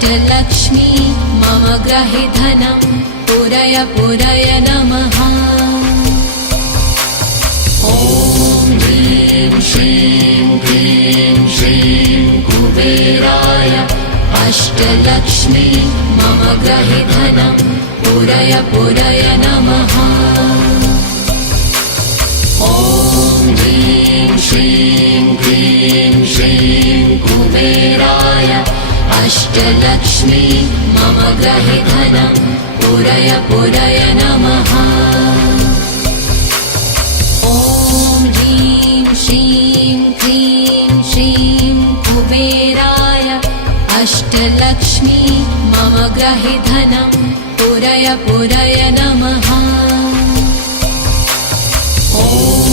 अष्टलक्ष्मी मम ग्रहे धनं पुरय पुरय नमः। ॐ ह्रीं श्रीं क्लीं श्रीं कुबेराय अष्टलक्ष्मी मम ग्रहे धनं पुरय पुरय नमः। ॐ ह्रीं श्रीं क्लीं श्रीं कुबेराय अष्टलक्ष्मी मम ग्रहे धनं पुरय पुरय नमः। ॐ ह्रीं श्रीं क्लीं श्रीं कुबेराय अष्टलक्ष्मी मम ग्रहे धनं पुरय पुरय नमः।